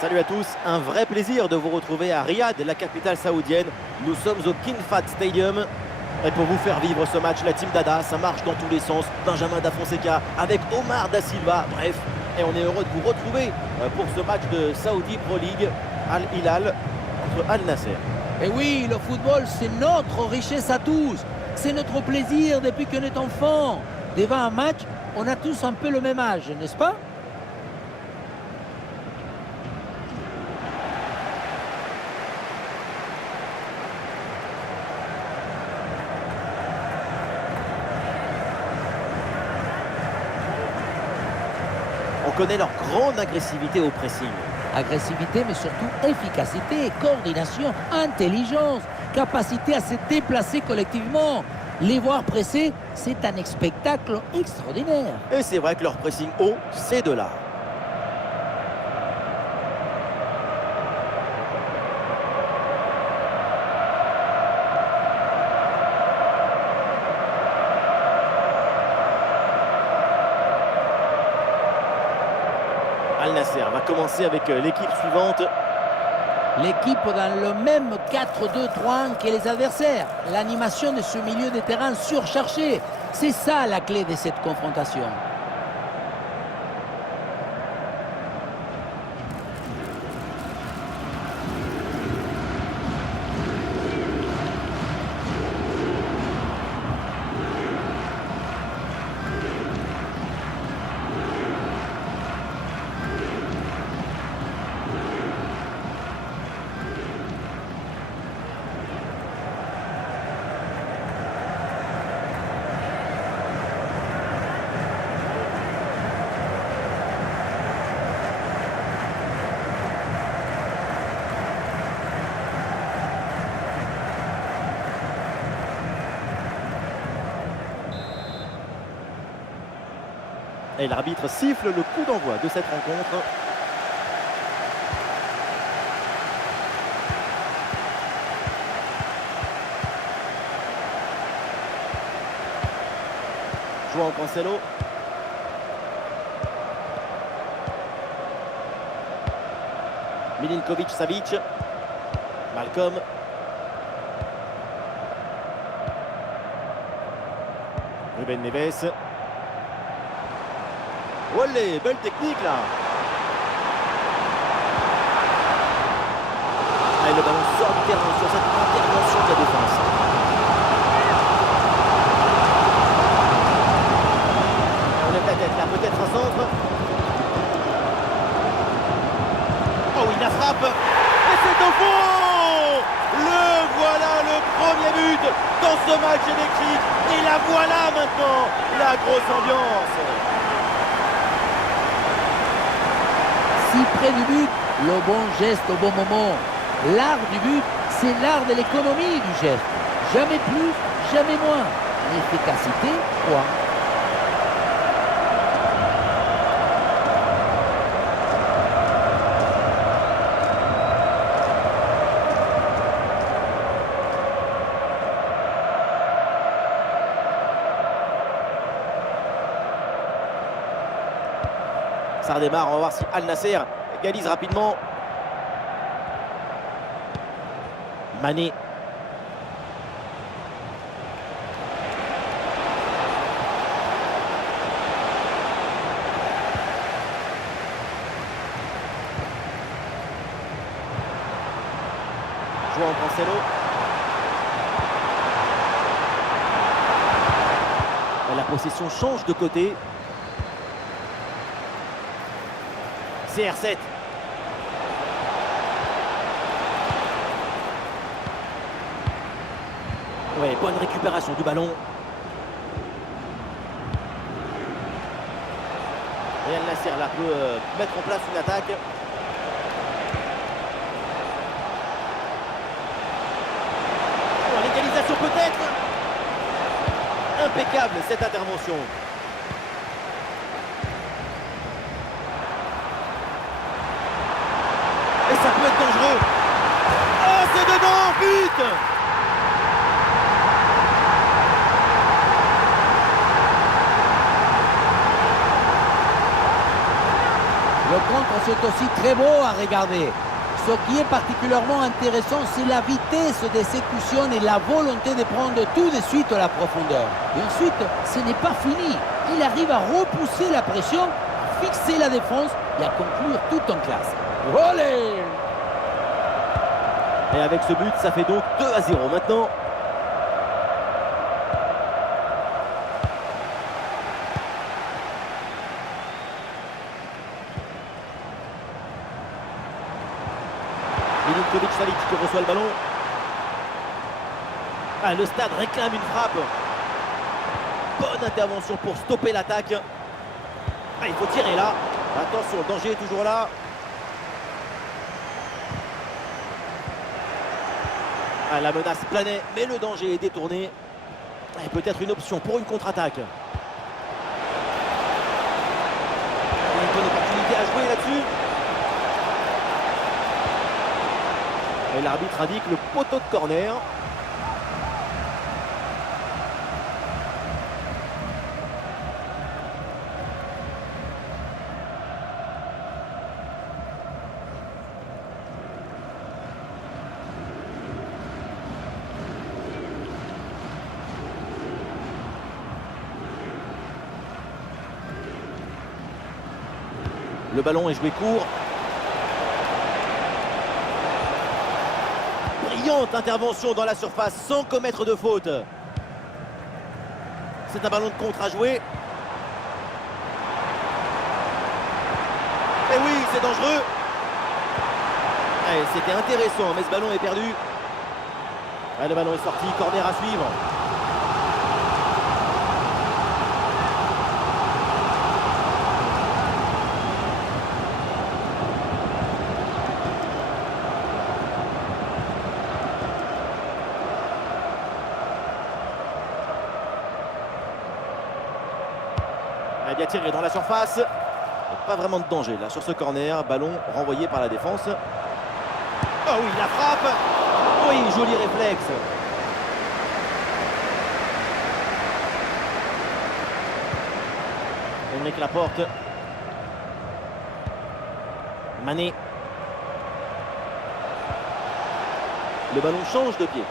Salut à tous, un vrai plaisir de vous retrouver à Riyad, la capitale saoudienne. Nous sommes au King Fahd Stadium. Et pour vous faire vivre ce match, la team Dada, ça marche dans tous les sens. Benjamin Da Fonseca avec Omar Da Silva, bref. Et on est heureux de vous retrouver pour ce match de Saudi Pro League, Al Hilal contre Al Nasser. Et oui, le football, c'est notre richesse à tous. C'est notre plaisir depuis qu'on est enfant. Devant un match, on a tous un peu le même âge, n'est-ce pas? On connaît leur grande agressivité au pressing. Agressivité, mais surtout efficacité, coordination, intelligence, capacité à se déplacer collectivement. Les voir presser, c'est un spectacle extraordinaire. Et c'est vrai que leur pressing haut, c'est de l'art. Al Nasser va commencer avec l'équipe suivante. L'équipe dans le même 4-2-3-1 que les adversaires. L'animation de ce milieu de terrain surchargé. C'est ça la clé de cette confrontation. Et l'arbitre siffle le coup d'envoi de cette rencontre. João Cancelo. Milinkovic Savic. Malcolm. Ruben Neves. Olé, belle technique là. Et le ballon sort du terrain sur cette intervention de la défense. On lève la tête là, peut-être un centre. Oh oui, la frappe. Et c'est au fond. Le voilà, le premier but dans ce match électrique. Et la voilà maintenant, la grosse ambiance. Si près du but, le bon geste au bon moment. L'art du but, c'est l'art de l'économie du geste. Jamais plus, jamais moins. L'efficacité, quoi. Ça redémarre, on va voir si Al Nasser égalise rapidement. Mané. João Cancelo. Et la possession change de côté. CR7. Ouais, bonne récupération du ballon. Et Al Nasser là peut mettre en place une attaque. Oh, l'égalisation peut-être. Impeccable cette intervention. Et ça peut être dangereux. Oh, c'est dedans, but! Le contre c'est aussi très beau à regarder. Ce qui est particulièrement intéressant, c'est la vitesse d'exécution et la volonté de prendre tout de suite la profondeur. Et ensuite, ce n'est pas fini. Il arrive à repousser la pression, à fixer la défense et à conclure tout en classe. Olé! Et avec ce but, ça fait donc 2-0 maintenant. Milinkovic-Savic qui reçoit le ballon. Ah, le stade réclame une frappe. Bonne intervention pour stopper l'attaque. Ah, il faut tirer là. Attention, le danger est toujours là. Ah, la menace planait, mais le danger est détourné. Et peut-être une option pour une contre-attaque. Une bonne opportunité à jouer là-dessus. Et l'arbitre indique le poteau de corner. Le ballon est joué court. Brillante intervention dans la surface sans commettre de faute. C'est un ballon de contre à jouer. Et oui, c'est dangereux. C'était intéressant, mais ce ballon est perdu. Le ballon est sorti, corner à suivre. Bien tiré dans la surface. Pas vraiment de danger là sur ce corner. Ballon renvoyé par la défense. Oh oui, la frappe. Oui, joli réflexe. Aymeric Laporte. Mané. Le ballon change de pied.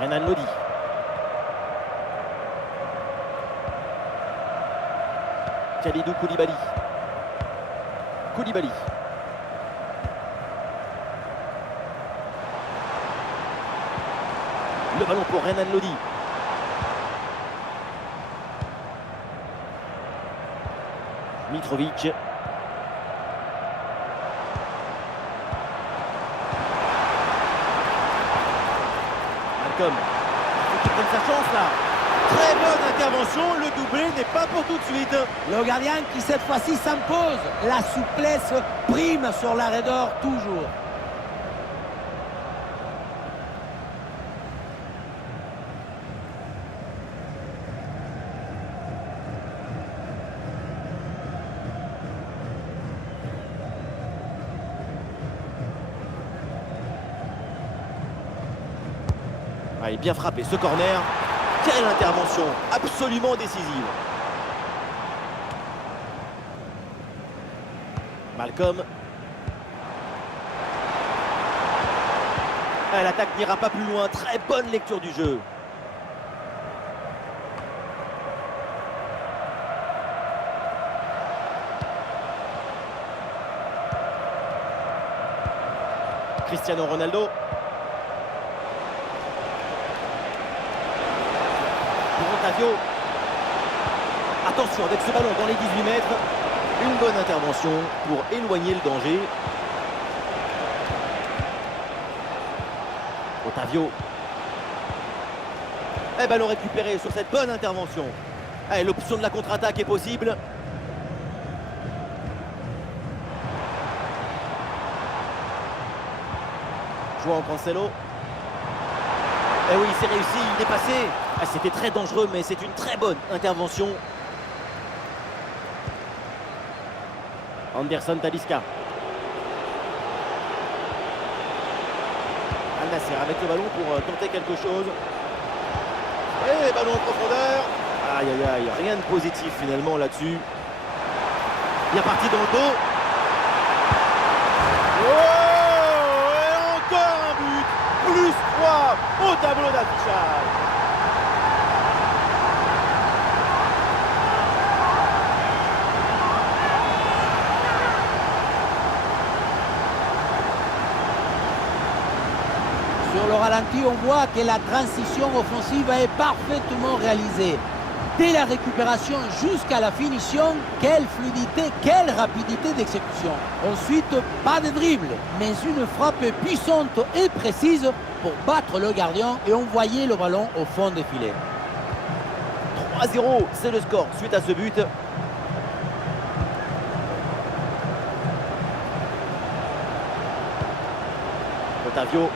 Renan Lodi. Kalidou Koulibaly. Koulibaly. Le ballon pour Renan Lodi. Mitrovic. Malcolm. Il faut qu'il prenne sa chance là. Très bonne intervention, le doublé n'est pas pour tout de suite. Le gardien qui cette fois-ci s'impose. La souplesse prime sur l'arrêt d'or toujours. Il est bien frappé ce corner. Quelle intervention absolument décisive. Malcolm. L'attaque n'ira pas plus loin. Très bonne lecture du jeu. Cristiano Ronaldo. Otavio. Attention avec ce ballon dans les 18 mètres. Une bonne intervention pour éloigner le danger. Otavio. Ballon récupéré sur cette bonne intervention. L'option de la contre-attaque est possible. João Cancelo. Oui, c'est réussi, il est passé. C'était très dangereux, mais c'est une très bonne intervention. Anderson Talisca. Al-Nasser avec le ballon pour tenter quelque chose. Et ballon en profondeur. Aïe, aïe, aïe, rien de positif finalement là-dessus. Bien parti dans le dos. Oh, et encore un but. Plus 3 au tableau d'affichage. Sur le ralenti, on voit que la transition offensive est parfaitement réalisée. Dès la récupération jusqu'à la finition, quelle fluidité, quelle rapidité d'exécution. Ensuite, pas de dribble, mais une frappe puissante et précise pour battre le gardien et envoyer le ballon au fond des filets. 3-0, c'est le score suite à ce but. Otavio.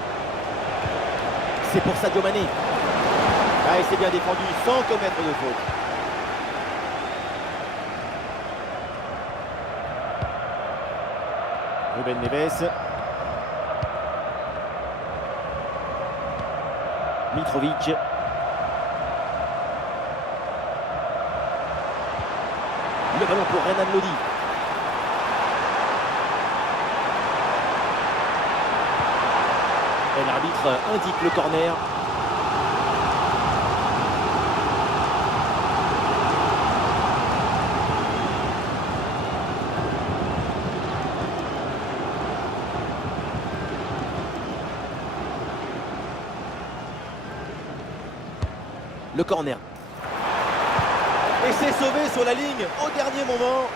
C'est pour Sadio Mané. Ah, et c'est bien défendu sans commettre de faute. Ruben Neves. Mitrovic. Le ballon pour Renan Lodi. Et l'arbitre indique le corner. Le corner. Et c'est sauvé sur la ligne au dernier moment.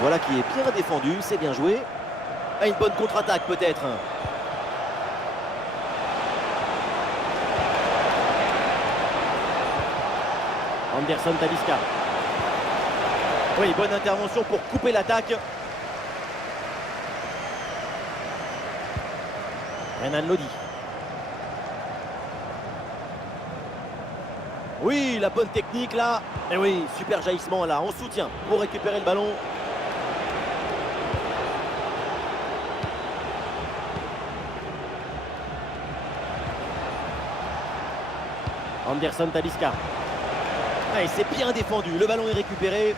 Voilà qui est bien défendu, c'est bien joué. Ah, une bonne contre-attaque peut-être. Anderson Talisca. Oui, bonne intervention pour couper l'attaque. Renan Lodi. Oui, la bonne technique là. Et oui, super jaillissement là, en soutien pour récupérer le ballon. Anderson Talisca. Ah, et c'est bien défendu, le ballon est récupéré.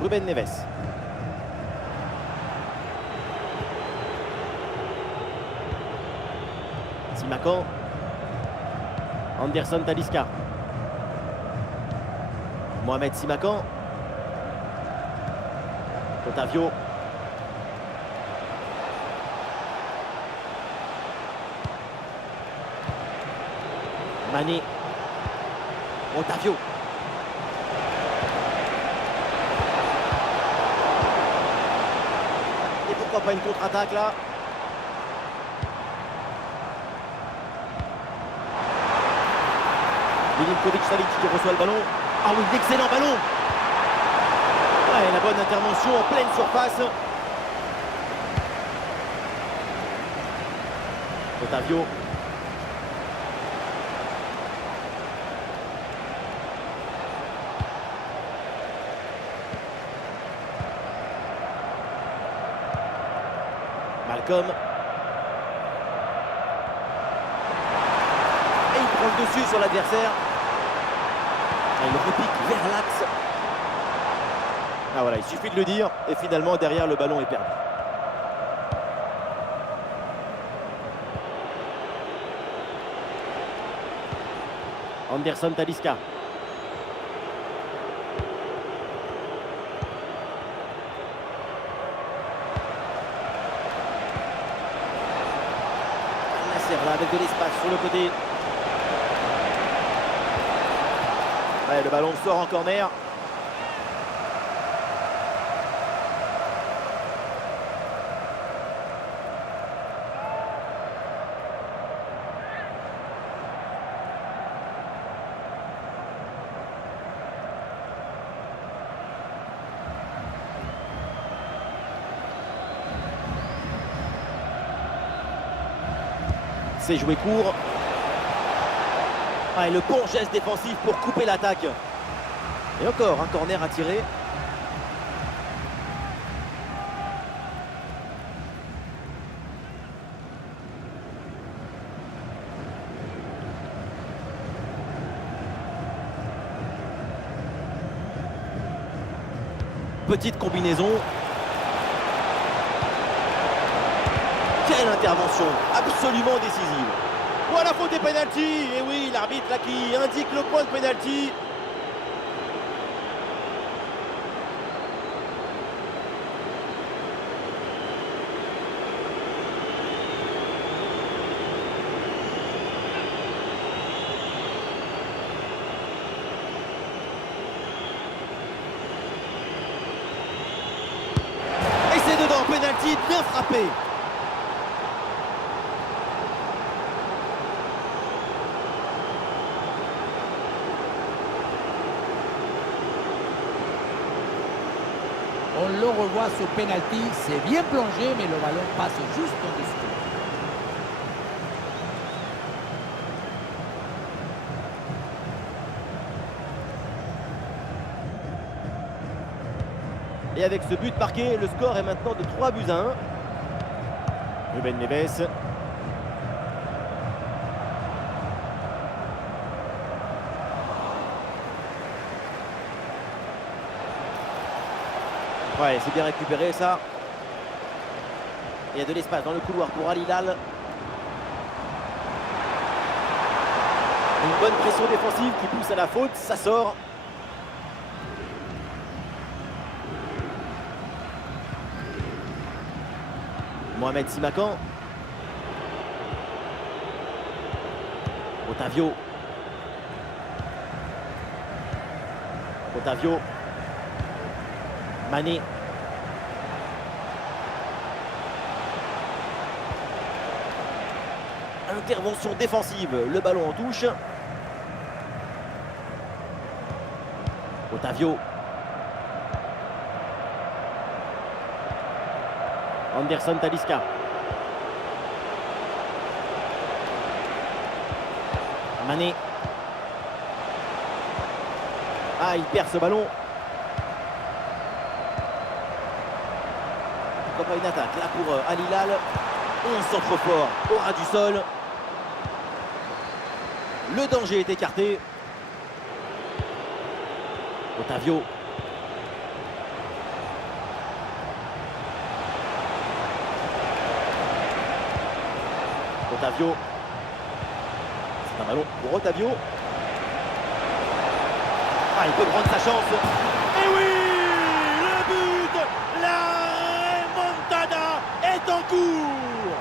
Ruben Neves. Simakan. Anderson Talisca. Mohamed Simakan. Otavio. Mané. Otavio. Et pourquoi pas une contre-attaque là? Milinkovic-Savic qui reçoit le ballon. Ah oui, d'excellent ballon. Ouais, la bonne intervention en pleine surface. Otavio. Malcolm. Et il prend le dessus sur l'adversaire. Il repique vers l'axe. Ah voilà, il suffit de le dire. Et finalement, derrière, le ballon est perdu. Anderson Talisca. Là avec de l'espace sur le côté. Ouais, le ballon sort en corner. C'est joué court. Ah, et le bon geste défensif pour couper l'attaque. Et encore un corner à tirer. petite combinaison. Quelle intervention absolument décisive. Voilà, faute et pénalty. Et oui, l'arbitre là qui indique le point de pénalty. Et c'est dedans, pénalty bien frappé. On le revoit ce penalty, c'est bien plongé, mais le ballon passe juste au-dessus. Et avec ce but marqué, le score est maintenant de 3-1. Ruben Neves. Ouais, c'est bien récupéré ça. Il y a de l'espace dans le couloir pour Al Hilal. Une bonne pression défensive qui pousse à la faute, ça sort. Mohamed Simakan. Otavio. Otavio. Mané. Intervention défensive, le ballon en touche. Otavio. Anderson Talisca. Mané. Ah, il perd ce ballon. Pourquoi pas une attaque là pour Al Hilal. Un centre fort au ras du sol. Le danger est écarté. Otavio. Otavio. C'est un ballon pour Otavio. Ah, il peut prendre sa chance. Et oui, le but, la remontada est en cours.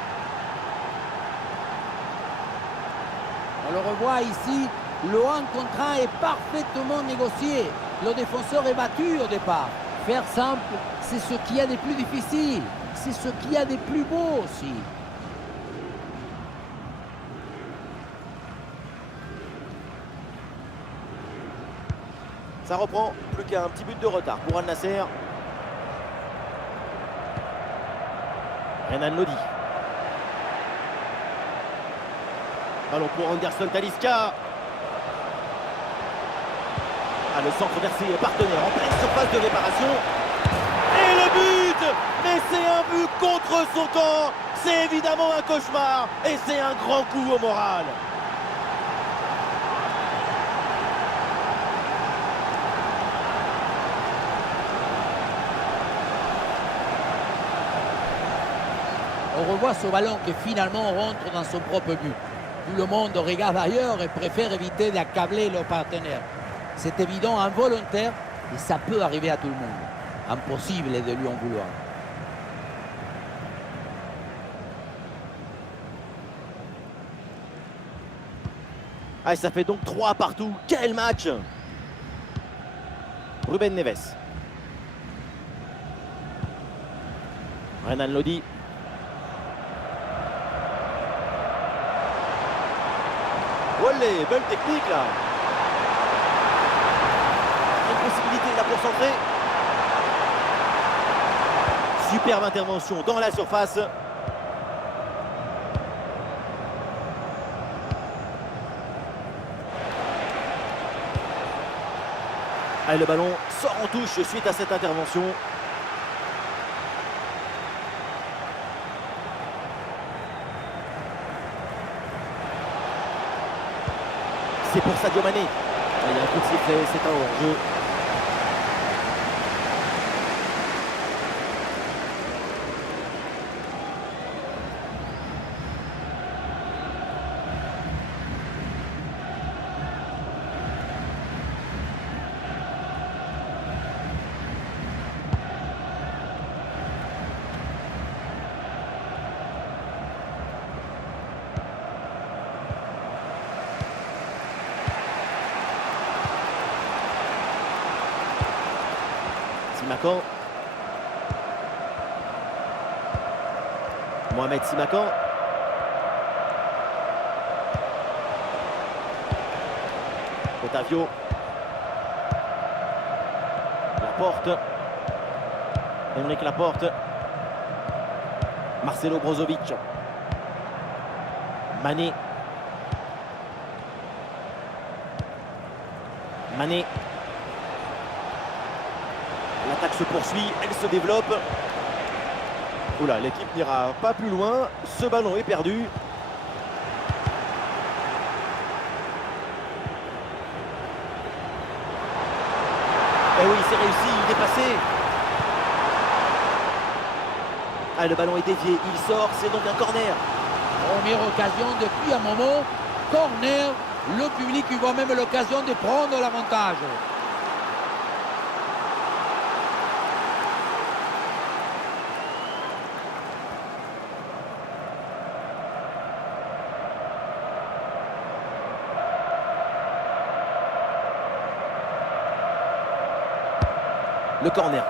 On le revoit ici, le 1 contre 1 est parfaitement négocié. Le défenseur est battu au départ. Faire simple, c'est ce qu'il y a de plus difficile. C'est ce qu'il y a de plus beau aussi. Ça reprend, plus qu'un petit but de retard pour Al Nasser. Renan Lodi. Ballon pour Anderson Talisca. Ah, le centre versé partenaire en pleine surface de réparation. Et le but! Mais c'est un but contre son camp. C'est évidemment un cauchemar. Et c'est un grand coup au moral. On revoit ce ballon qui finalement rentre dans son propre but. Tout le monde regarde ailleurs et préfère éviter d'accabler le partenaire. C'est évident, involontaire, et ça peut arriver à tout le monde. Impossible de lui en vouloir. Ah, ça fait donc 3 partout. Quel match! Ruben Neves. Renan Lodi. Olé, belle technique là. Une possibilité là pour centrer. Superbe intervention dans la surface. Allez, le ballon sort en touche suite à cette intervention. C'est pour Sadio Mané. Il y a un coup de sifflet, c'est un hors-jeu. Simakan. Mohamed Simakan. Otavio. Laporte. Emeric Laporte. Marcelo Brozovic. Mané. Mané. L'attaque se poursuit, elle se développe. Oula, l'équipe n'ira pas plus loin. Ce ballon est perdu. Et oui, c'est réussi, il est passé. Ah, le ballon est dévié, il sort, c'est donc un corner. Première occasion depuis un moment. Corner. Le public y voit même l'occasion de prendre l'avantage. Le corner.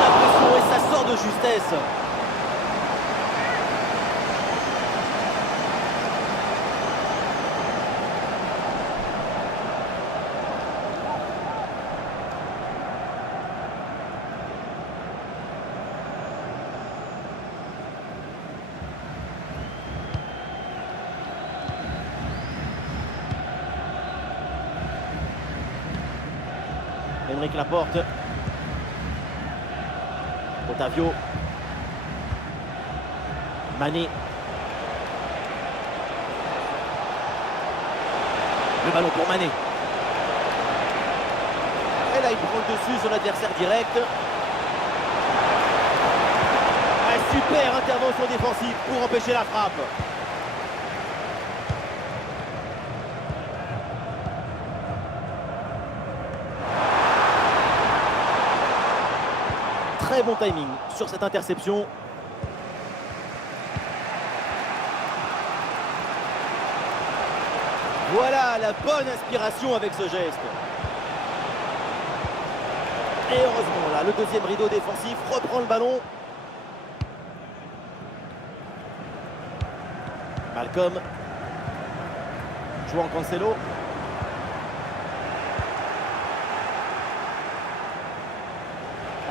La pression et ça sort de justesse. Emeric Laporte. Otavio. Mané. Le ballon pour Mané. Et là, il prend le dessus sur l'adversaire direct. Super intervention défensive pour empêcher la frappe. Très bon timing sur cette interception. Voilà la bonne inspiration avec ce geste. Et heureusement là, le deuxième rideau défensif reprend le ballon. Malcolm. João Cancelo.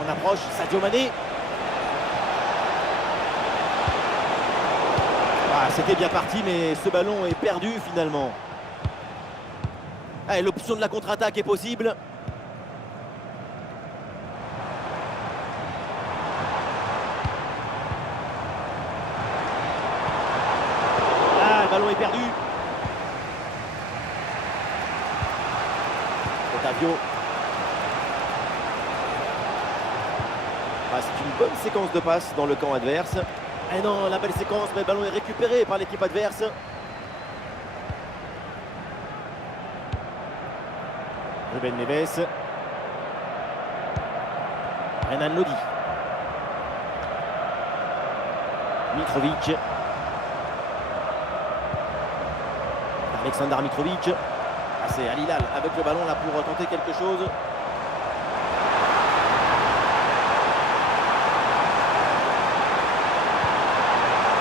On approche, Sadio Mané. Ah, c'était bien parti, mais ce ballon est perdu finalement. Allez, l'option de la contre-attaque est possible. Ah, le ballon est perdu. Otavio. Ah, c'est une bonne séquence de passes dans le camp adverse. Et non, la belle séquence, mais le ballon est récupéré par l'équipe adverse. Ruben Neves. Renan Lodi. Mitrovic. Alexander Mitrovic. Ah, c'est Al Hilal avec le ballon là pour tenter quelque chose.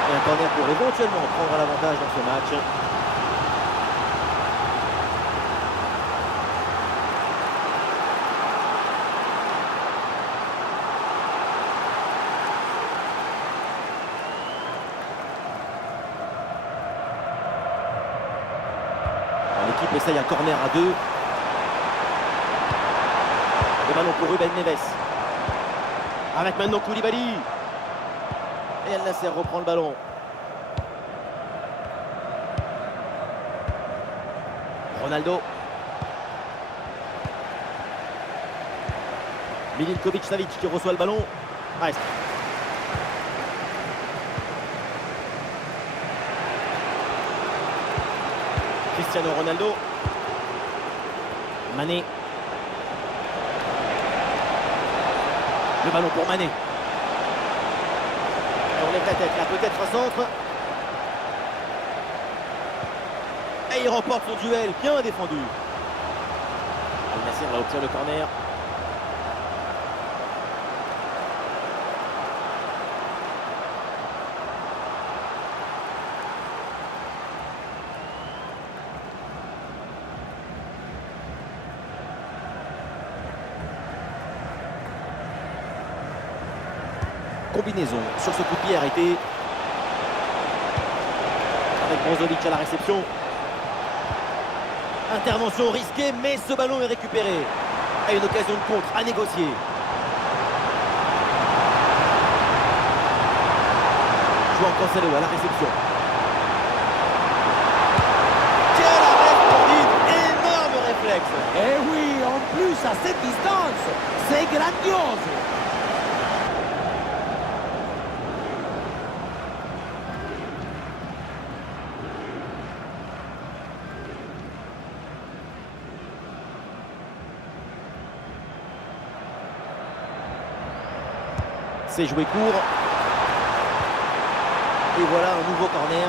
Et un corner pour éventuellement prendre l'avantage dans ce match. L'équipe essaye un corner à deux. Le ballon pour Ruben Neves. Avec maintenant Koulibaly. Et Al Nasser reprend le ballon. Ronaldo. Milinkovic Savic qui reçoit le ballon. Ah, Cristiano Ronaldo. Mané. Le ballon pour Mané. On lève la tête là, peut-être un centre. Et il remporte son duel, bien défendu. Al Nasser va obtenir le corner. combinaison sur ce coup de pied arrêté. Avec Brozovic à la réception. Intervention risquée, mais ce ballon est récupéré. Et une occasion de contre à négocier. João Cancelo à la réception. Quel arrêt splendide! Énorme réflexe! Eh oui, en plus à cette distance, c'est grandiose. C'est joué court. Et voilà un nouveau corner.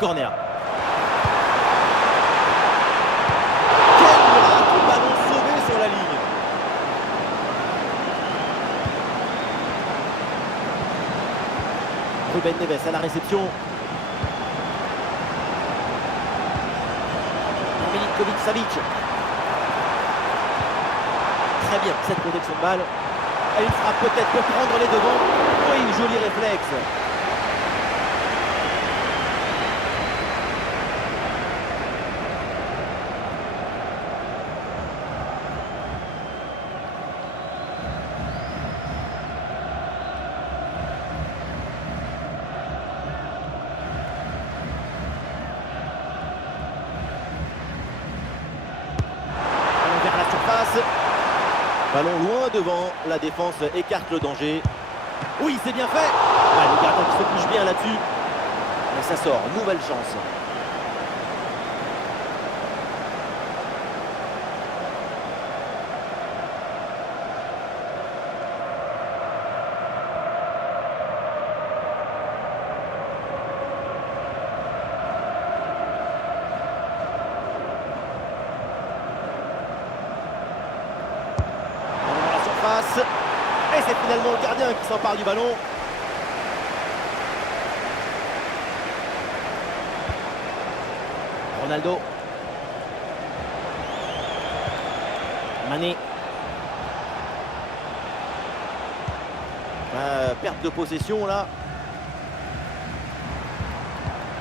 Corner. Quel miracle! Ballon sauvé sur la ligne. Ruben Neves à la réception. Milinkovic-Savic. Très bien cette protection de balle. Et une frappe peut-être pour prendre les devants. Oui, joli réflexe. Ballon loin devant, la défense écarte le danger. Oui, c'est bien fait. Le gardien qui se couche bien là-dessus. Mais ça sort, nouvelle chance. Et c'est finalement le gardien qui s'empare du ballon. Ronaldo. Mané. Perte de possession là.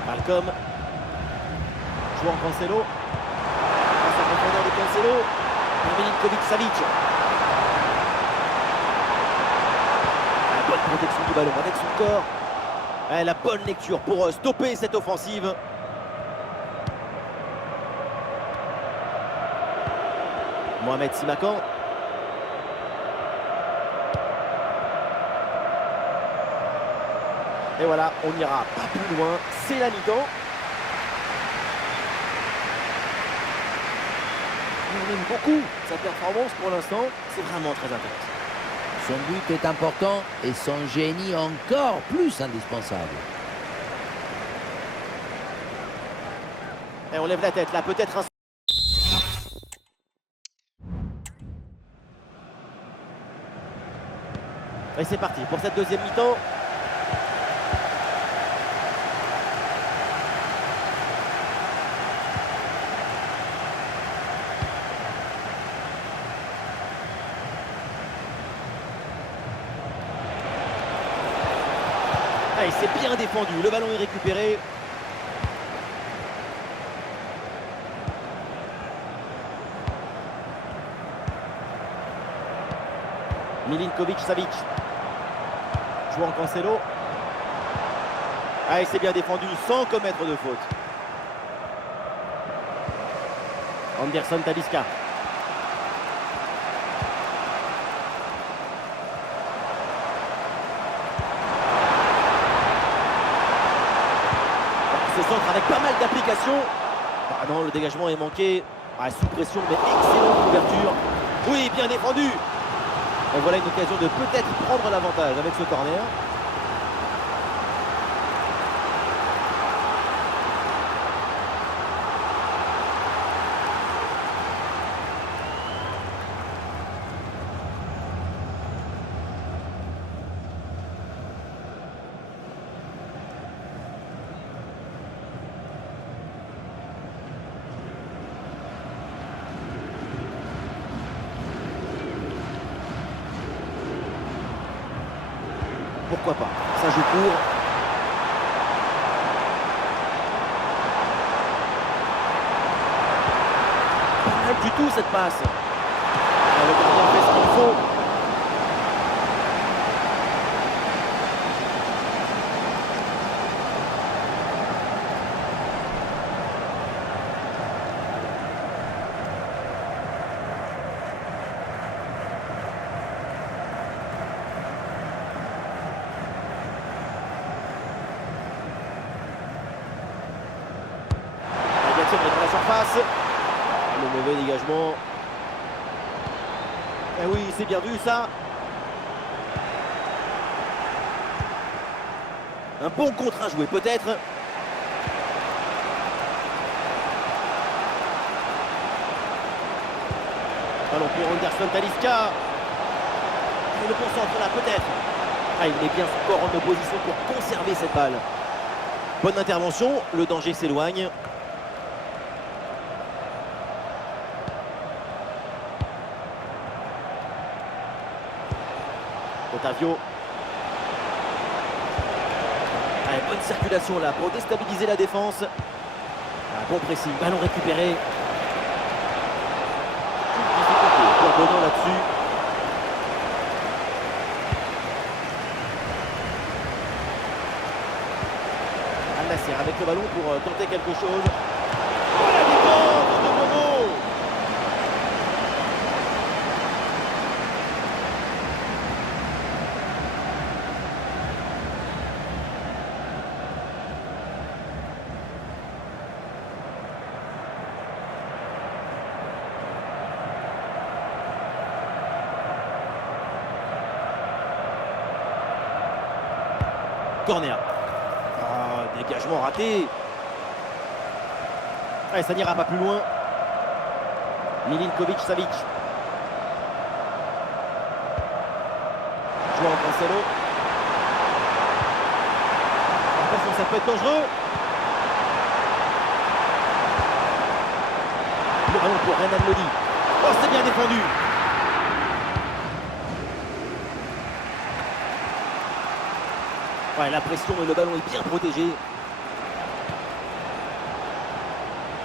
Malcolm. João Cancelo. Passe en profondeur de Cancelo. Milinkovic-Savic. Bonne protection du ballon avec son corps. La bonne lecture pour stopper cette offensive. Mohamed Simakan. Et voilà, on n'ira pas plus loin. C'est la mi-temps. On aime beaucoup sa performance pour l'instant. C'est vraiment très intéressant. Son but est important et son génie encore plus indispensable. Et on lève la tête là, peut-être un... Et c'est parti pour cette deuxième mi-temps. Et c'est bien défendu, le ballon est récupéré. Milinkovic-Savic. João Cancelo. Et c'est bien défendu sans commettre de faute. Anderson Talisca. Ce centre avec pas mal d'applications. Ah non, le dégagement est manqué. Sous pression, mais excellente couverture. Oui, bien défendu. Et voilà une occasion de peut-être prendre l'avantage avec ce corner. Pourquoi pas? Ça joue court. Pas mal du tout cette passe. Le gardien fait ce qu'il faut. Dans la surface. Le mauvais dégagement. Eh oui, c'est bien vu ça. Un bon contre à jouer peut-être. Ballon pour Anderson Talisca. Et le concentre là peut-être. Ah, il met bien son corps en opposition pour conserver cette balle. Bonne intervention, le danger s'éloigne. Otavio. Allez, bonne circulation là pour déstabiliser la défense. Un bon pressing, ballon récupéré. Difficulté pour Bonan là-dessus. Al-Nasser avec le ballon pour tenter quelque chose. Oh la défense de Bonan! Corner. Ah, dégagement raté. Allez, ça n'ira pas plus loin. Milinkovic Savic. Joueur en Cancelo. Attention, ça peut être dangereux. Le ballon pour Renan Lodi. Oh, c'est bien défendu. Ouais, la pression et le ballon est bien protégé.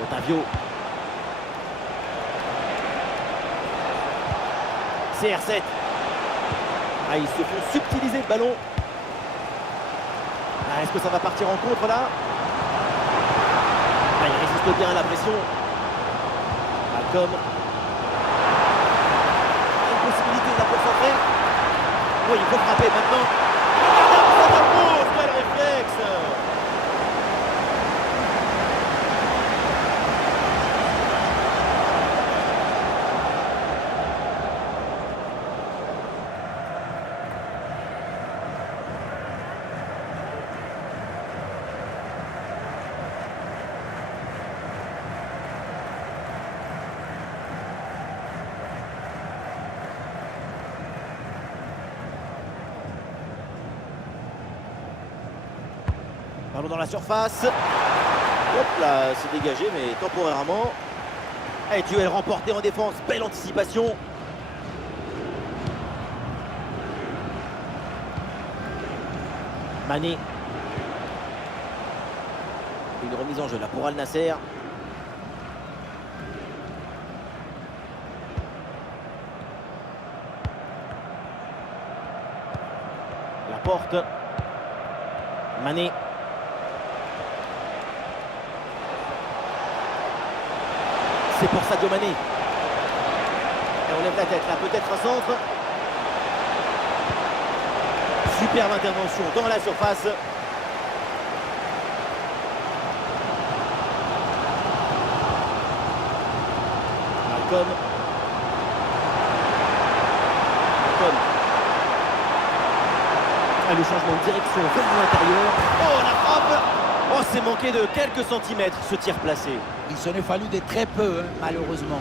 Otavio. CR7. Ah, ils se font subtiliser le ballon. Ah, est-ce que ça va partir en contre là? Ah, il résiste bien à la pression. Malcolm. Une possibilité de la concentrer. Oui, il faut frapper maintenant. Quel réflexe! Ballon dans la surface. Hop là, c'est dégagé, mais temporairement. Et duel remporté en défense. Belle anticipation. Mané. Une remise en jeu là pour Al-Nasser. La porte. Mané. C'est pour Sadio Mané. Et on lève la tête là, peut-être un centre. Superbe intervention dans la surface. Malcolm. Malcolm. en direction vers l'intérieur. Oh, la frappe! Oh, c'est manqué de quelques centimètres ce tir placé. Il s'en est fallu de très peu, hein, malheureusement.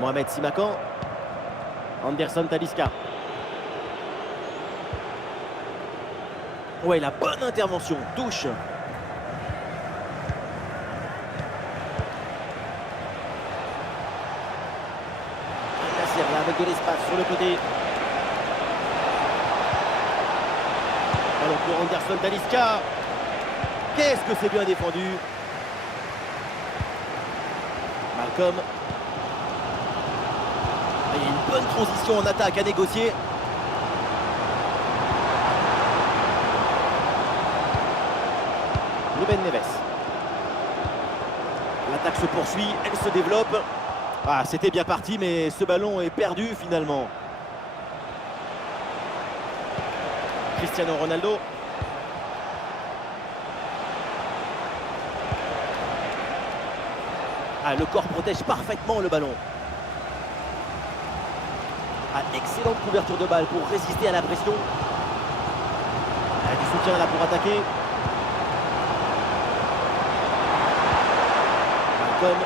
Mohamed Simakan. Anderson Talisca. Ouais, la bonne intervention. Touche. Nasser là avec de l'espace sur le côté. Alors pour Anderson Talisca. Qu'est-ce que c'est bien défendu. Malcolm. Il y a une bonne transition en attaque à négocier. Ruben Neves. L'attaque se poursuit, elle se développe. Ah, c'était bien parti, mais ce ballon est perdu finalement. Cristiano Ronaldo. Ah, le corps protège parfaitement le ballon. Ah, excellente couverture de balle pour résister à la pression. Ah, du soutien là pour attaquer. Malcolm.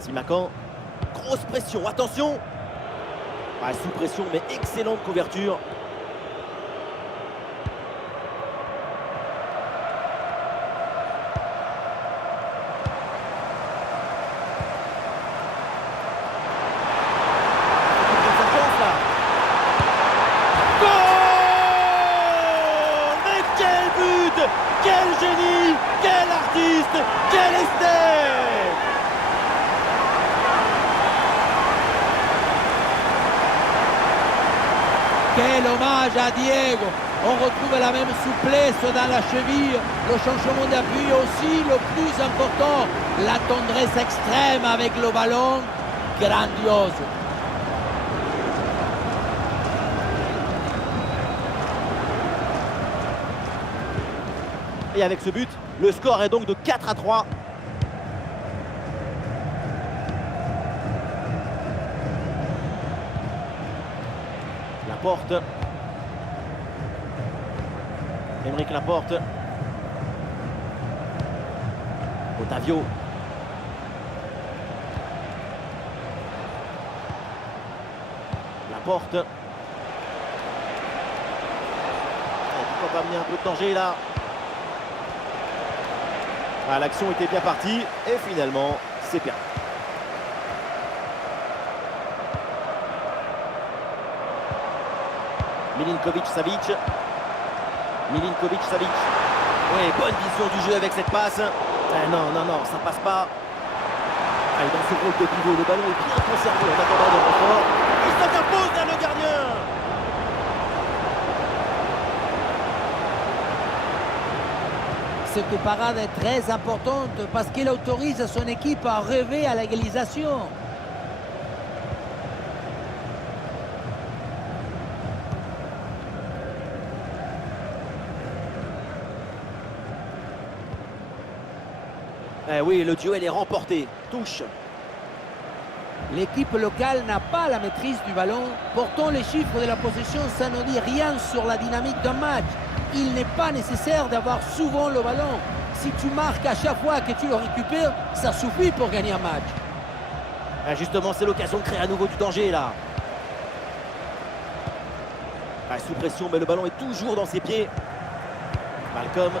Simakan. Grosse pression, attention. Ah, sous pression, mais excellente couverture. Quel génie! Quel artiste! Quel esthète! Quel hommage à Diego! On retrouve la même souplesse dans la cheville, le changement d'appui aussi, le plus important, la tendresse extrême avec le ballon, grandiose. Et avec ce but, le score est donc de 4-3. Laporte. Aymeric Laporte. Otavio. Laporte. Pourquoi pas mis un peu de danger là? Ah, l'action était bien partie et finalement, c'est perdu. Milinkovic-Savic. Milinkovic-Savic. Oui, bonne vision du jeu avec cette passe. Ah, non, ça passe pas. Ah, dans ce rôle de pivot, le ballon est bien conservé en attendant le renfort. Il s'interpose dans le gardien. Cette parade est très importante parce qu'elle autorise son équipe à rêver à l'égalisation. Eh oui, le duel est remporté. Touche. L'équipe locale n'a pas la maîtrise du ballon. Pourtant, les chiffres de la possession, ça ne dit rien sur la dynamique d'un match. Il n'est pas nécessaire d'avoir souvent le ballon. Si tu marques à chaque fois que tu le récupères, ça suffit pour gagner un match. Ah, justement, c'est l'occasion de créer à nouveau du danger là. Ah, sous pression, mais le ballon est toujours dans ses pieds. Malcolm.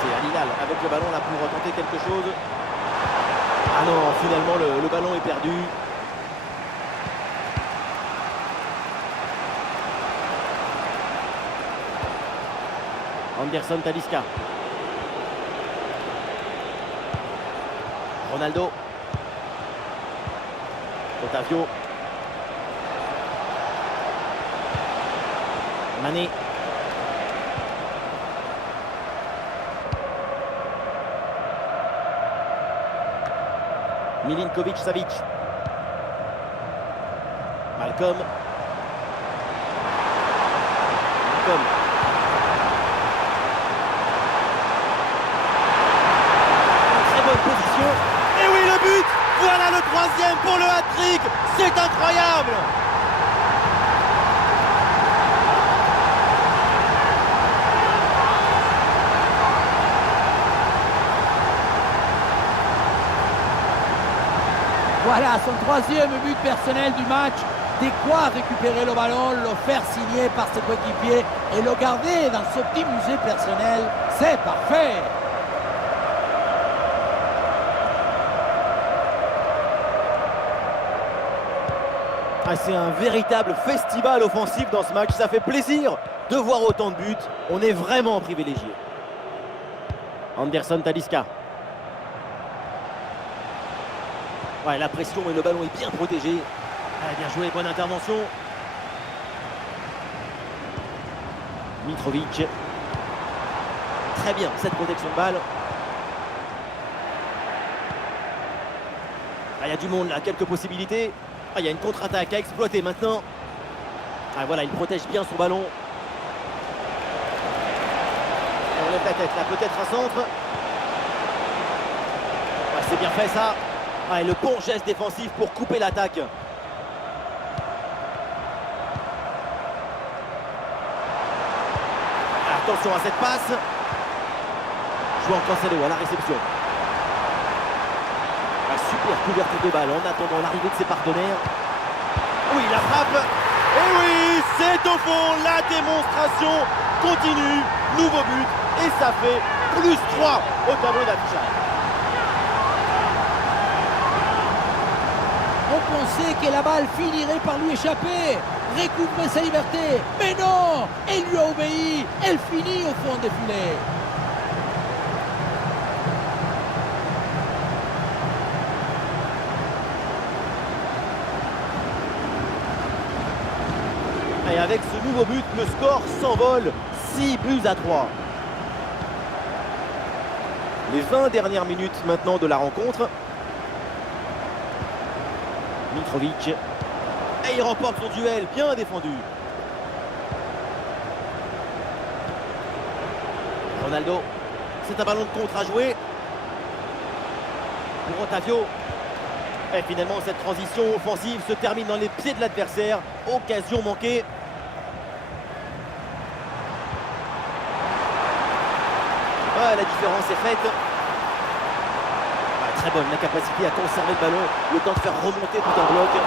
C'est Al Hilal avec le ballon là pour tenter quelque chose. Ah non, finalement le ballon est perdu. Anderson Talisca. Ronaldo. Otavio. Mané. Milinkovic Savic. Malcolm. Très bonne position. Et oui, le but. Voilà le troisième pour le hat-trick. C'est incroyable. Voilà son troisième but personnel du match. De quoi récupérer le ballon, le faire signer par ses coéquipiers et le garder dans ce petit musée personnel. C'est parfait. Ah, c'est un véritable festival offensif dans ce match. Ça fait plaisir de voir autant de buts. On est vraiment privilégié. Anderson Talisca. Ouais, la pression et le ballon est bien protégé. Ouais, bien joué, bonne intervention. Mitrovic. Très bien, cette protection de balle. Ah, il y a du monde là, quelques possibilités. Ah, il y a une contre-attaque à exploiter maintenant. Ah, voilà, il protège bien son ballon. Et on lève la tête là, peut-être un centre. Ouais, c'est bien fait ça. Ah, et le bon geste défensif pour couper l'attaque. Attention à cette passe. Jouant Cancelo à la réception. La super couverture de balle en attendant l'arrivée de ses partenaires. Oui, la frappe. Et oui, c'est au fond. La démonstration continue. Nouveau but. Et ça fait +3 au tableau d'affichage. On pensait que la balle finirait par lui échapper, récupérer sa liberté. Mais non, elle lui a obéi. Elle finit au fond des filets. Et avec ce nouveau but, le score s'envole. 6-3. Les 20 dernières minutes maintenant de la rencontre. Mitrovic. Et il remporte son duel, bien défendu. Ronaldo. C'est un ballon de contre à jouer. Pour Otavio. Et finalement, cette transition offensive se termine dans les pieds de l'adversaire. Occasion manquée. Ah, la différence est faite. Très bonne la capacité à conserver le ballon, le temps de faire remonter tout un bloc. Oh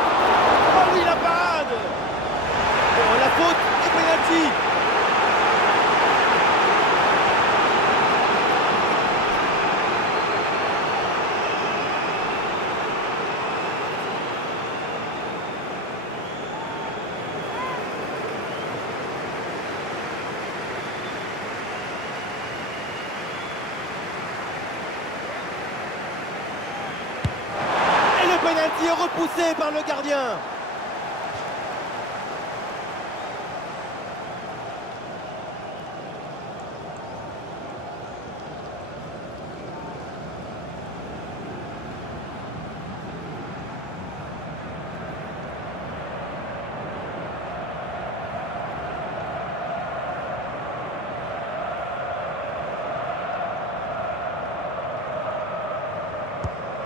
oui, la panne. Oh, la faute et penalty. Penalty repoussé par le gardien.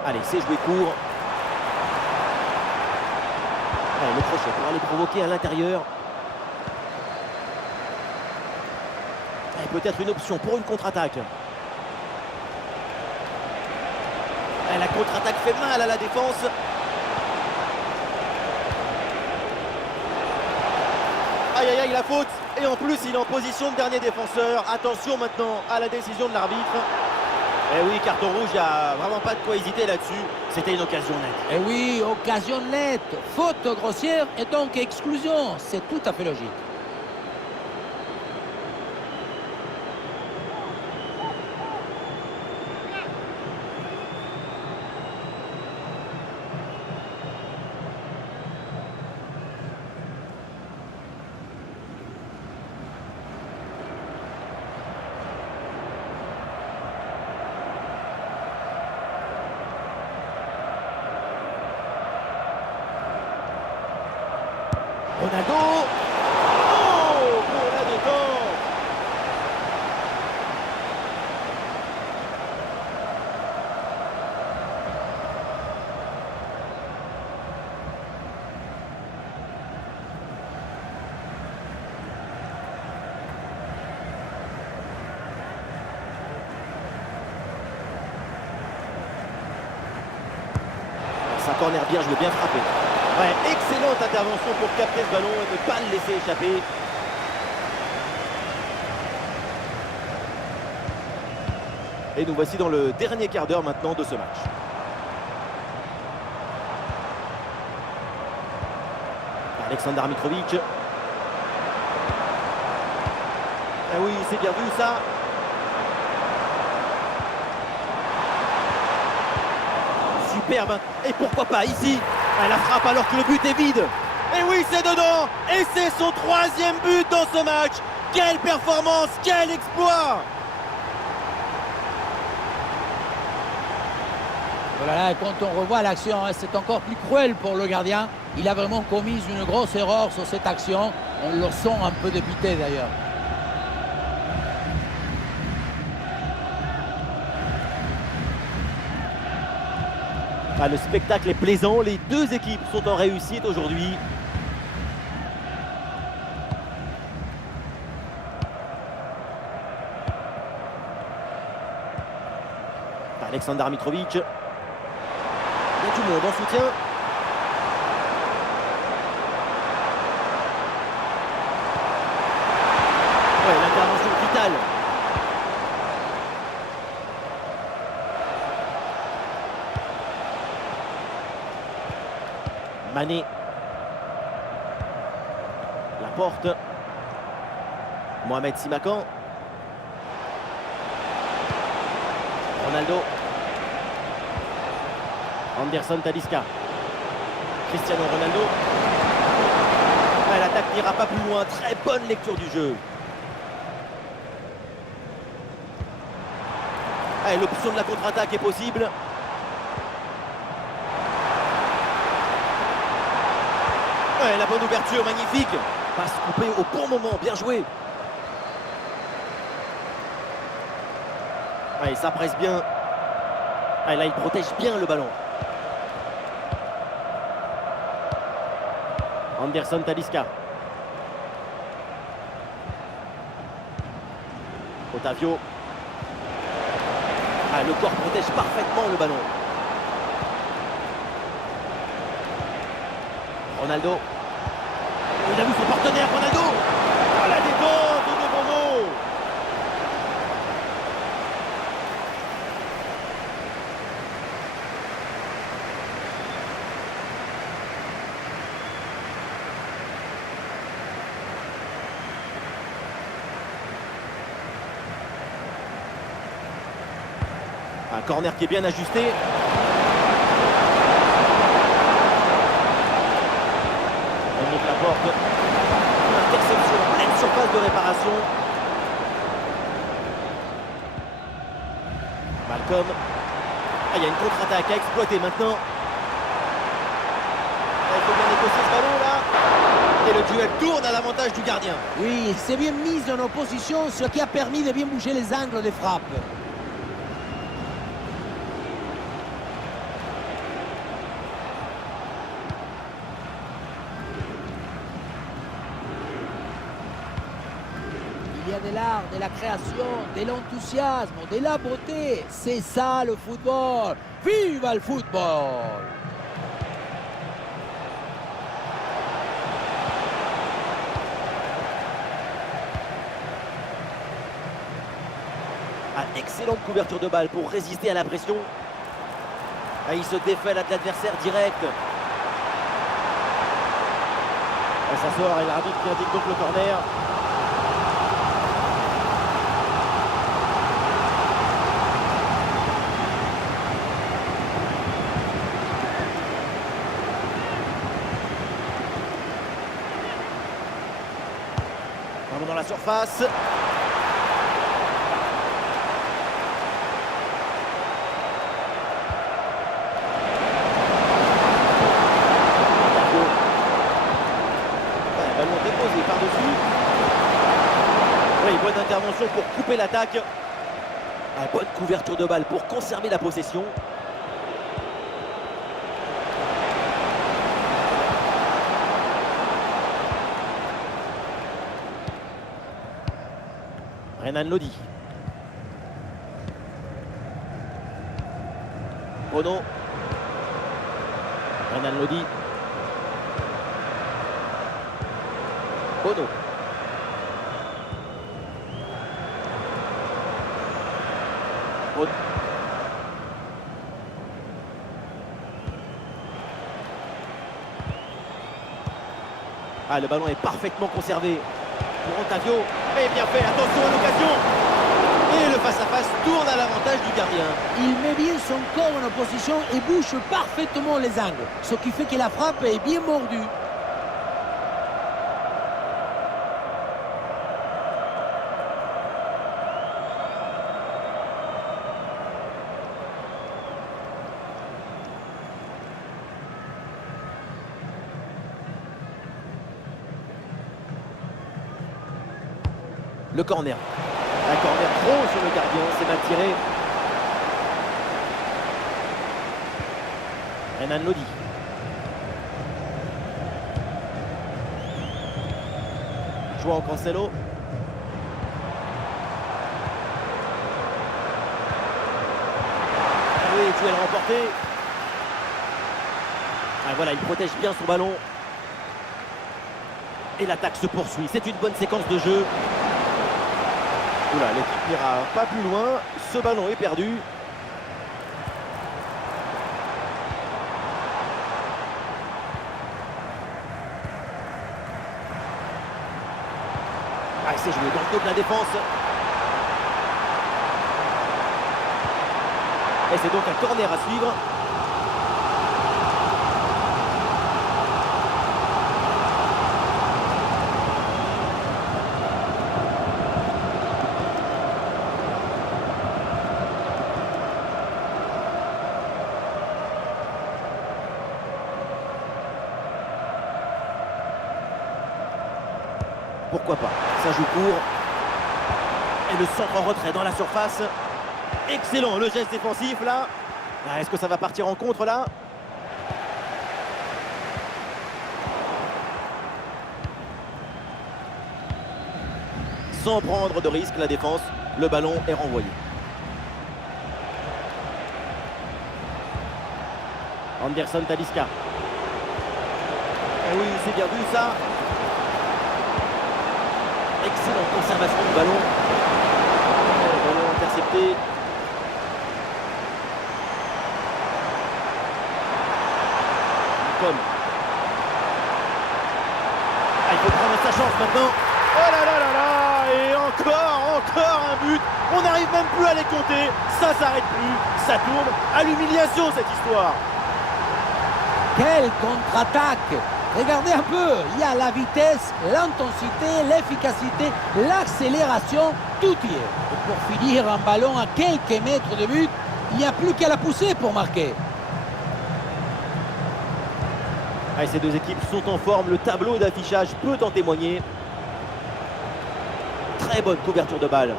Allez, c'est joué court. Allez, le crochet pour aller provoquer à l'intérieur. Peut-être une option pour une contre-attaque. La contre-attaque fait mal à la défense. Aïe aïe aïe, la faute. Et en plus, il est en position de dernier défenseur. Attention maintenant à la décision de l'arbitre. Eh oui, carton rouge, il n'y a vraiment pas de quoi hésiter là-dessus. C'était une occasion nette. Eh oui, occasion nette. Faute grossière et donc exclusion. C'est tout à fait logique. Ronaldo. Oh, pour la détente. Un corner bien joué, bien frappé. Ouais, excellente intervention pour capter ce ballon et ne pas le laisser échapper. Et nous voici dans le dernier quart d'heure maintenant de ce match. Aleksandar Mitrovic. Ah oui, c'est bien vu ça. Superbe. Et pourquoi pas ici. La frappe alors que le but est vide. Et oui, c'est dedans. Et c'est son 3e but dans ce match. Quelle performance, quel exploit. Voilà, quand on revoit l'action, c'est encore plus cruel pour le gardien. Il a vraiment commis une grosse erreur sur cette action. On le sent un peu dépité d'ailleurs. Ah, le spectacle est plaisant, les deux équipes sont en réussite aujourd'hui. Aleksandar Mitrovic. Il y a du monde en soutien. Ouais, l'intervention vitale. Mané. Laporte. Mohamed Simakan. Ronaldo. Anderson Talisca. Cristiano Ronaldo. L'attaque n'ira pas plus loin. Très bonne lecture du jeu. L'option de la contre-attaque est possible. La bonne ouverture, magnifique. Passe coupée au bon moment, bien joué. Ça presse bien. Là, il protège bien le ballon. Anderson Talisca. Otavio. Le corps protège parfaitement le ballon. Ronaldo. Il a vu son partenaire, Ronaldo. La détente de Bono. Un corner qui est bien ajusté. On monte la porte. Interception, pleine surface de réparation. Malcolm. Il y a une contre-attaque à exploiter maintenant. Il faut bien négocier ce ballon là. Et le duel tourne à l'avantage du gardien. Oui, c'est bien mis en opposition, ce qui a permis de bien bouger les angles des frappes. Il y a de l'art, de la création, de l'enthousiasme, de la beauté. C'est ça le football. Vive le football! Excellente couverture de balle pour résister à la pression. Il se défait de l'adversaire direct. Ça sort et l'arbitre qui indique donc le corner. Vraiment dans la surface. bonne intervention pour couper l'attaque. Bonne couverture de balle pour conserver la possession. Renan Lodi. Bono. Renan Lodi. Bono. Bono. Le ballon est parfaitement conservé pour Otavio. Et bien fait, attention à l'occasion. Et le face-à-face tourne à l'avantage du gardien. Il met bien son corps en opposition et bouche parfaitement les angles, ce qui fait que la frappe est bien mordue. Le corner. Un corner trop sur le gardien, c'est mal tiré. Renan Lodi. João Cancelo. Oui, duel remporté. Voilà, il protège bien son ballon. Et l'attaque se poursuit. C'est une bonne séquence de jeu. Oula, l'équipe n'ira pas plus loin. Ce ballon est perdu. C'est joué dans le dos de la défense. Et c'est donc un corner à suivre. Pourquoi pas? Ça joue court. Et le centre en retrait dans la surface. Excellent le geste défensif là. Est-ce que ça va partir en contre là? Sans prendre de risque la défense, le ballon est renvoyé. Anderson Talisca. Oui, c'est bien vu ça. Excellente conservation du ballon. Le ballon intercepté. Comme. Il faut prendre sa chance maintenant. Oh là là là là. Et encore un but. On n'arrive même plus à les compter. Ça s'arrête plus. Ça tourne à l'humiliation cette histoire. Quelle contre-attaque! Regardez un peu, il y a la vitesse, l'intensité, l'efficacité, l'accélération, tout y est. Et pour finir un ballon à quelques mètres de but, il n'y a plus qu'à la pousser pour marquer. Ces deux équipes sont en forme, le tableau d'affichage peut en témoigner. Très bonne couverture de balle.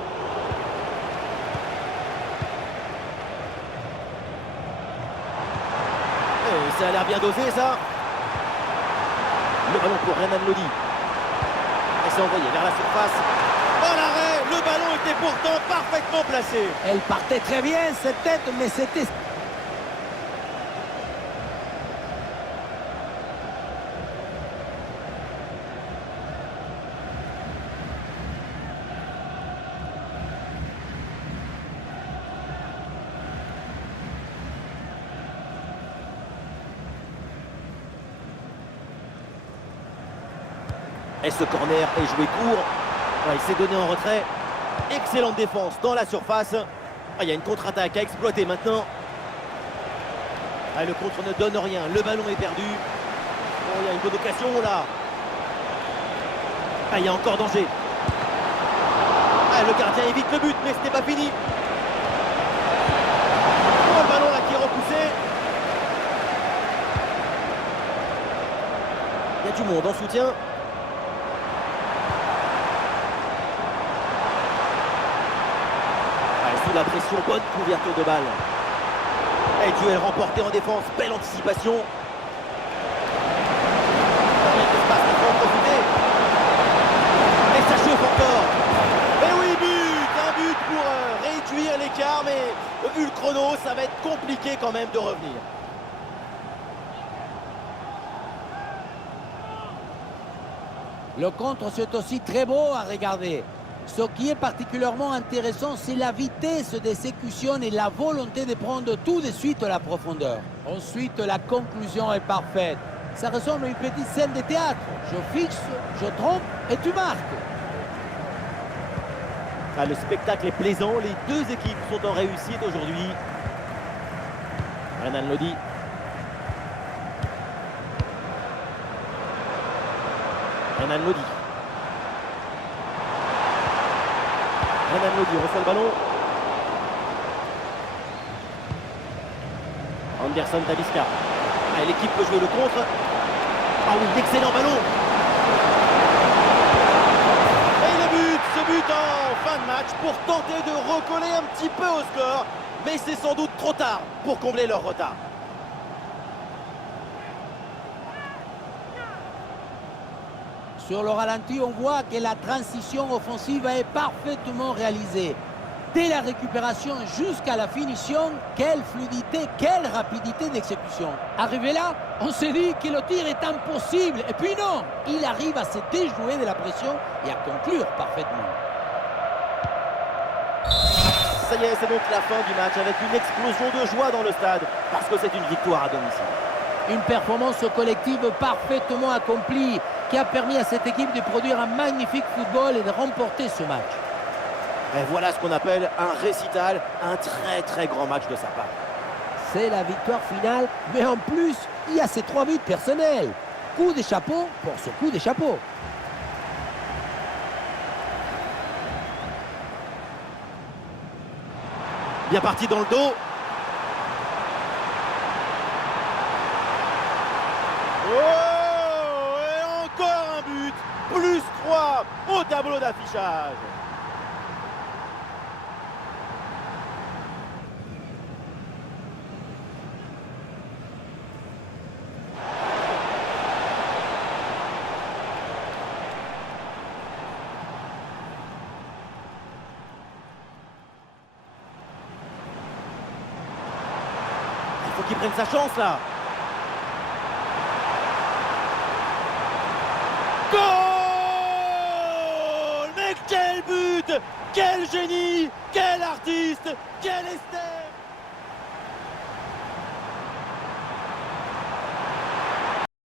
Et ça a l'air bien dosé ça. Le ballon pour Renan Lodi. Et c'est envoyé vers la surface. Oh l'arrêt! Le ballon était pourtant parfaitement placé. Elle partait très bien cette tête, mais c'était... Et ce corner est joué court. Il s'est donné en retrait. Excellente défense dans la surface. Il y a une contre-attaque à exploiter maintenant. Le contre ne donne rien. Le ballon est perdu. Il y a une bonne occasion là. Il y a encore danger. Le gardien évite le but, mais ce n'est pas fini. Le ballon là qui est repoussé. Il y a du monde en soutien. sous la pression, bonne couverture de balle. Et duel remporté en défense, belle anticipation. L'espace pour en profiter. Et ça chauffe encore. Et oui, un but pour réduire l'écart, mais vu le chrono, ça va être compliqué quand même de revenir. Le contre, c'est aussi très beau à regarder. Ce qui est particulièrement intéressant, c'est la vitesse d'exécution et la volonté de prendre tout de suite la profondeur. Ensuite, la conclusion est parfaite. Ça ressemble à une petite scène de théâtre. Je fixe, je trompe et tu marques. Ah, le spectacle est plaisant, les deux équipes sont en réussite aujourd'hui. Renan Lodi. Renan Lodi. Renan Lodi reçoit le ballon. Anderson Talisca. Ah, l'équipe peut jouer le contre. Ah oui, excellent ballon. Et le but, ce but en fin de match pour tenter de recoller un petit peu au score. Mais c'est sans doute trop tard pour combler leur retard. Sur le ralenti, on voit que la transition offensive est parfaitement réalisée. Dès la récupération jusqu'à la finition, quelle fluidité, quelle rapidité d'exécution. Arrivé là, on s'est dit que le tir est impossible. Et puis non, il arrive à se déjouer de la pression et à conclure parfaitement. Ça y est, c'est donc la fin du match avec une explosion de joie dans le stade parce que c'est une victoire à domicile. Une performance collective parfaitement accomplie qui a permis à cette équipe de produire un magnifique football et de remporter ce match. Et voilà ce qu'on appelle un récital, un très grand match de sa part. C'est la victoire finale, mais en plus, il y a ces 3 buts personnels. Coup de chapeau pour ce coup de chapeau. Bien parti dans le dos. Oh, et encore un but. Plus 3 au tableau d'affichage. Il faut qu'il prenne sa chance là. Goal! Mais quel but! Quel génie! Quel artiste! Quel esthétique!